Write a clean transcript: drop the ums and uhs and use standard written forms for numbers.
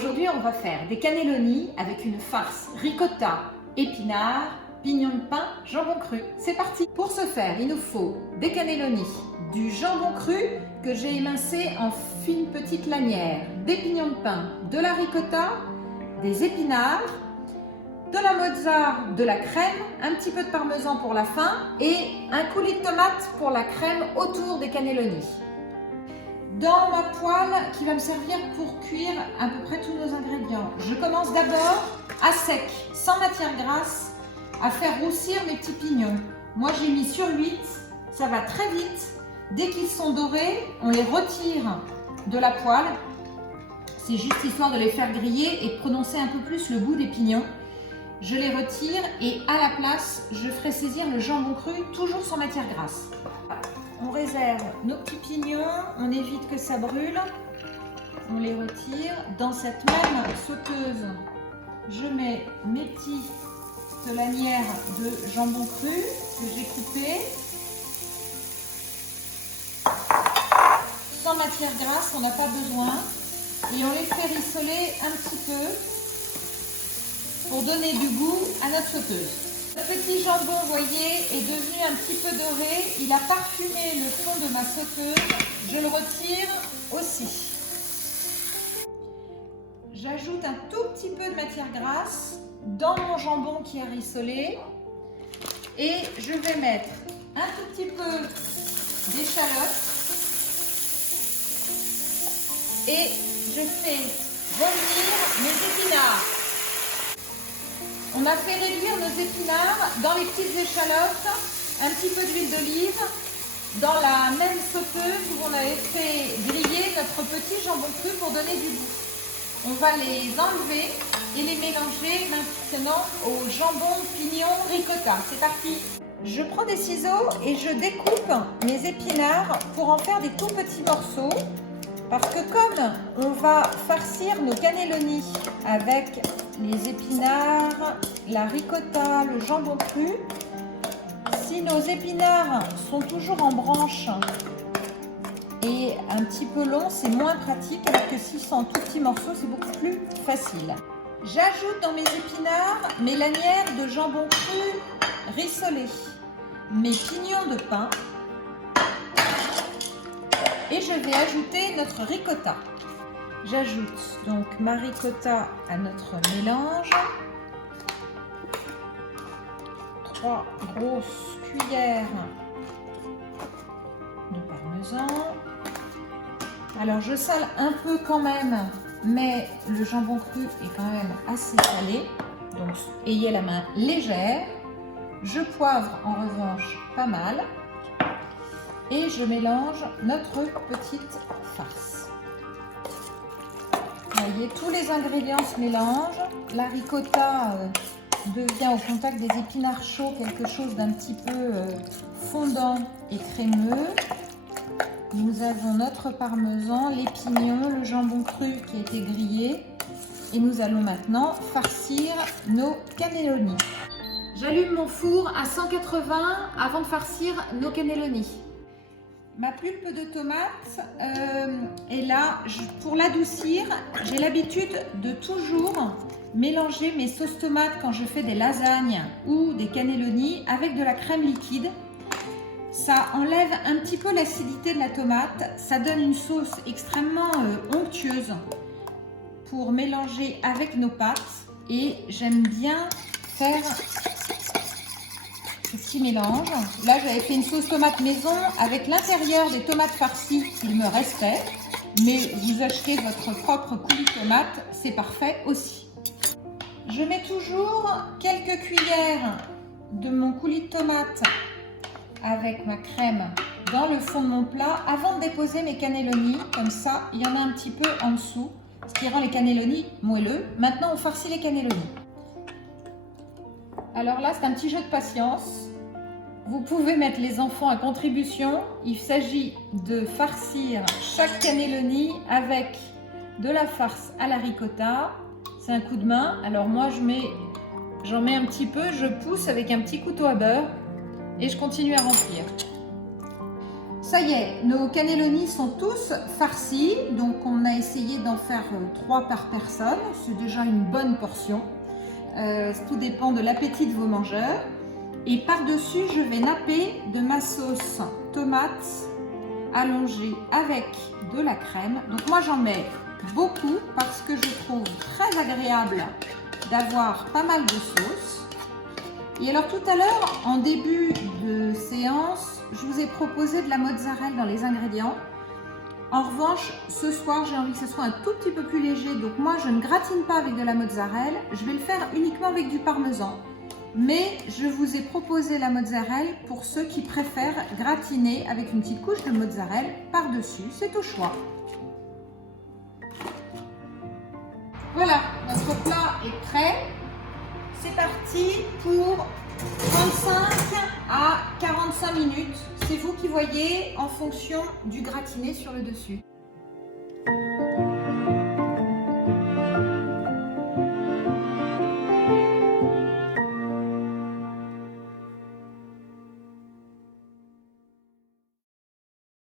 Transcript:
Aujourd'hui, on va faire des cannelloni avec une farce ricotta, épinards, pignons de pain, jambon cru. C'est parti! Pour ce faire, il nous faut des cannelloni, du jambon cru que j'ai émincé en fines petites lanières, des pignons de pain, de la ricotta, des épinards, de la mozza, de la crème, un petit peu de parmesan pour la fin et un coulis de tomate pour la crème autour des cannelloni. Dans ma poêle qui va me servir pour cuire à peu près tous nos ingrédients, je commence d'abord à sec, sans matière grasse, à faire roussir mes petits pignons. Moi j'ai mis sur 8, ça va très vite. Dès qu'ils sont dorés, on les retire de la poêle. C'est juste histoire de les faire griller et de prononcer un peu plus le goût des pignons. Je les retire et à la place, je ferai saisir le jambon cru, toujours sans matière grasse. On réserve nos petits pignons, on évite que ça brûle. On les retire. Dans cette même sauteuse, je mets mes petites lanières de jambon cru que j'ai coupées. Sans matière grasse, on n'a pas besoin. Et on les fait rissoler un petit peu pour donner du goût à notre sauteuse. Le petit jambon, vous voyez, est devenu un petit peu doré. Il a parfumé le fond de ma sauteuse. Je le retire aussi. J'ajoute un tout petit peu de matière grasse dans mon jambon qui est rissolé. Et je vais mettre un tout petit peu d'échalote. Et je fais revenir mes épinards. On a fait réduire nos épinards dans les petites échalotes, un petit peu d'huile d'olive, dans la même sauteuse où on avait fait griller notre petit jambon cru pour donner du goût. On va les enlever et les mélanger maintenant au jambon pignon ricotta. C'est parti! Je prends des ciseaux et je découpe mes épinards pour en faire des tout petits morceaux. Parce que comme on va farcir nos cannelloni avec les épinards, la ricotta, le jambon cru, si nos épinards sont toujours en branche et un petit peu longs, c'est moins pratique, alors que s'ils sont en tout petits morceaux, c'est beaucoup plus facile. J'ajoute dans mes épinards mes lanières de jambon cru rissolé, mes pignons de pain, et je vais ajouter notre ricotta. J'ajoute donc ma ricotta à notre mélange. 3 grosses cuillères de parmesan. Alors je sale un peu quand même, mais le jambon cru est quand même assez salé. Donc ayez la main légère. Je poivre en revanche pas mal. Et je mélange notre petite farce. Vous voyez, tous les ingrédients se mélangent. La ricotta devient au contact des épinards chauds quelque chose d'un petit peu fondant et crémeux. Nous avons notre parmesan, les pignons, le jambon cru qui a été grillé. Et nous allons maintenant farcir nos cannelloni. J'allume mon four à 180 avant de farcir nos cannelloni. Ma pulpe de tomate est là. Pour l'adoucir, j'ai l'habitude de toujours mélanger mes sauces tomates quand je fais des lasagnes ou des cannelloni avec de la crème liquide. Ça enlève un petit peu l'acidité de la tomate. Ça donne une sauce extrêmement onctueuse pour mélanger avec nos pâtes. Et j'aime bien faire ce petit mélange. Là, j'avais fait une sauce tomate maison avec l'intérieur des tomates farcies qu'il me restait. Mais vous achetez votre propre coulis de tomate, c'est parfait aussi. Je mets toujours quelques cuillères de mon coulis de tomate avec ma crème dans le fond de mon plat avant de déposer mes cannelloni. Comme ça, il y en a un petit peu en dessous, ce qui rend les cannelloni moelleux. Maintenant, on farcit les cannelloni. Alors là, c'est un petit jeu de patience. Vous pouvez mettre les enfants à contribution. Il s'agit de farcir chaque cannelloni avec de la farce à la ricotta. C'est un coup de main. Alors moi, j'en mets un petit peu, je pousse avec un petit couteau à beurre et je continue à remplir. Ça y est, nos cannelloni sont tous farcis, donc on a essayé d'en faire 3 par personne, c'est déjà une bonne portion. Tout dépend de l'appétit de vos mangeurs. Et par-dessus, je vais napper de ma sauce tomate allongée avec de la crème. Donc moi j'en mets beaucoup parce que je trouve très agréable d'avoir pas mal de sauce. Et alors tout à l'heure, en début de séance, je vous ai proposé de la mozzarella dans les ingrédients. En revanche, ce soir, j'ai envie que ce soit un tout petit peu plus léger. Donc moi, je ne gratine pas avec de la mozzarella. Je vais le faire uniquement avec du parmesan. Mais je vous ai proposé la mozzarella pour ceux qui préfèrent gratiner avec une petite couche de mozzarella par-dessus. C'est au choix. Voilà, notre plat est prêt. C'est parti pour 35 à 45 minutes. C'est vous qui voyez en fonction du gratiné sur le dessus.